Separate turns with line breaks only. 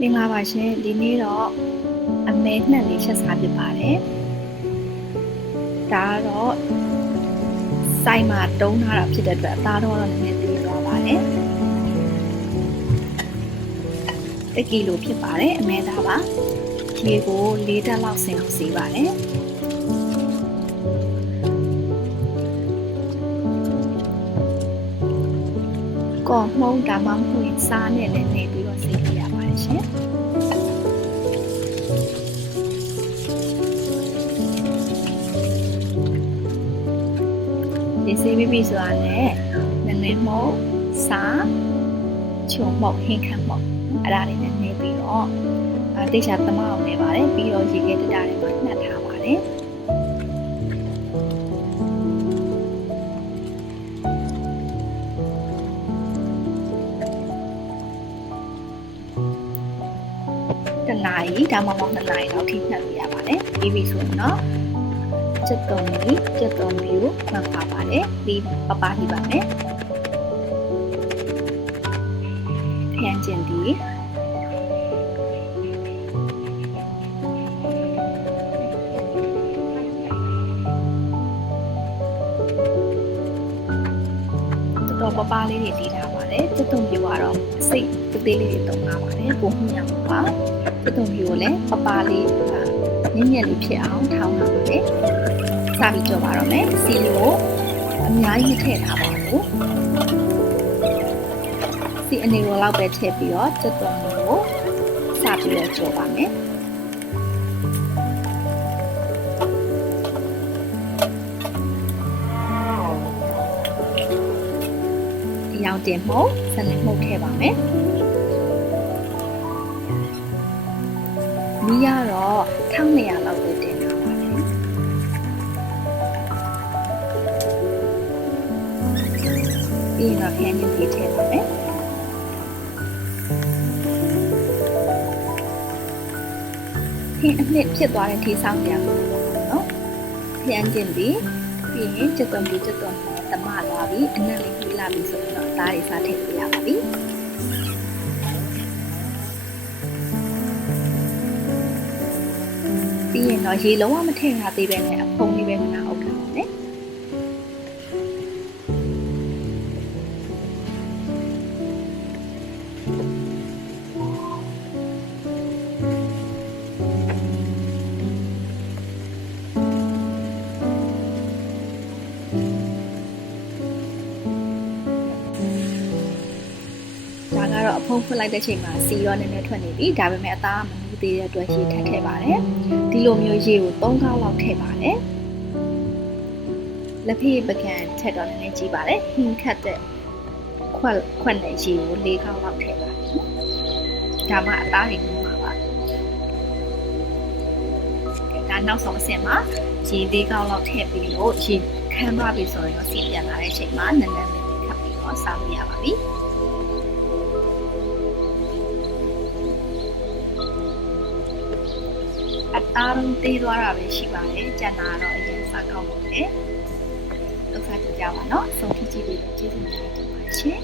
မင်္ဂလာပါရှင်ဒီနေ့တော့အမဲနှံလေးချက်စားဖြစ်ပါတယ်ဒါကတော့စိုက်မှာတုံးထားတာဖြစ်တဲ့အတွက်အသားတော့နည်းနည်းသေးသွားပါတယ်တစ်ကီလိုဖြစ်ပါတယ်အမဲသားပါရေကို၄တက်လောက်ဆင်အောင်စီးပါတယ် ကော်မှုံးဒါမှမဟုတ်ရင်စားနဲ့လည်းနေပြီးတော့စီးပြရပါတယ်ရှင်ဒီစီးပြီးပြီဆိုတာနဲ့နည်းနည်းမို့စားချုံမောက်ဟင်းခမ်းမောက်အဲ့ဒါလေးနဲ့နေပြီးတော့အတိတ်ချာသမအောင်နေပါတယ်ပြီးတော့ရေခဲတတားတွေမှာနှက်ထားပါတယ် တနာရီဒါမှမဟုတ်နှစ်နာရီလောက်ထိနှက်ပြရပါတယ်ပြီးပြီဆိုရင်တော့ကျက်တုံးကြီးကျက်တုံးကြီးကိုမှတ်ပါပါတယ်ပြီးပပနေပါမယ်ဖျန်းကျင်ဒီ ပပလေးတွေတီးထားပါတယ်ကျက်တုံးကြီးကတော့အစိတ်သေးသေးလေးတွေတုံးထားပါတယ်ပုံမှုရမှာပါကျက်တုံးကြီးကိုလည်းပပလေးညံ့ညံ့လေးဖြစ်အောင်ထောင်းထားပါတယ်စပြီးကြော်ပါတော့မယ်စီကိုအများကြီးထည့်ထားပါဘူးစီအနေရောလောက်ပဲထည့်ပြီးတော့ကျွတ်တော်ကိုစပြီးတော့ကြော်ပါမယ် အရောင်တင်မှုဆန်နေမှုထည့်ပါမယ်မီးရတော့1200လောက်ပဲတင်ထားပါတယ်ပြီးရင်တော့ခန်းကြီးလေးထည့်ပါမယ်ခင်းအနှစ်ဖြစ်သွားတဲ့ထိဆောင်ကြပါနော်ခန်းကျင်ပြီးပြီးရင်ချက်သွန်ပြီးချက်သွန်တမလာပြီးအနက်လေးခွေး လာပြီးဆိုတော့အသားတွေစားထည့်ပြရပါပြီပြီးရင်တော့ရေလုံးဝမထည့်ရသေးပဲနဲ့အဖုံလေးပဲမနာ ဒါကတော့အဖုံးဖွင့်လိုက်တဲ့ချိန်မှာစီရောနည်းနည်းထွက်နေပြီဒါပေမဲ့အသားကမနူးသေးတဲ့အတွက်ရေထပ်ထည့်ပါတယ်ဒီလိုမျိုးရေကို3ခေါက်လောက်ထည့်ပါတယ်လက်ဖေးပကံထည့်တော့နည်းနည်းကြီးပါတယ်ဟင်းခတ်တဲ့ခွက်ခွက်နဲ့ရေကို4ခေါက်လောက်ထည့်ပါတယ်ဒါမှအသားတွေနူးမှာပါဒါနောက်ဆုံးအဆင့်မှာရေ၄ခေါက်လောက်ထည့်ပြီးလို့ရေခမ်းသွားပြီဆိုရင်တော့စီပြန်လာတဲ့အချိန်မှာနည်းနည်းလေးခတ်ပြီးတော့စားလို့ရပါပြီ သားလုံးသေးသွားတာပဲရှိပါတယ်။ကျန်တာကတော့အရင်စားကောင်းပါတယ်။လောက်စားကြည့်ကြပါနော်။ဆုံးဖြတ်ကြည့်ပြီးတော့ကျေးဇူးများတင်ပါတယ်ရှင်။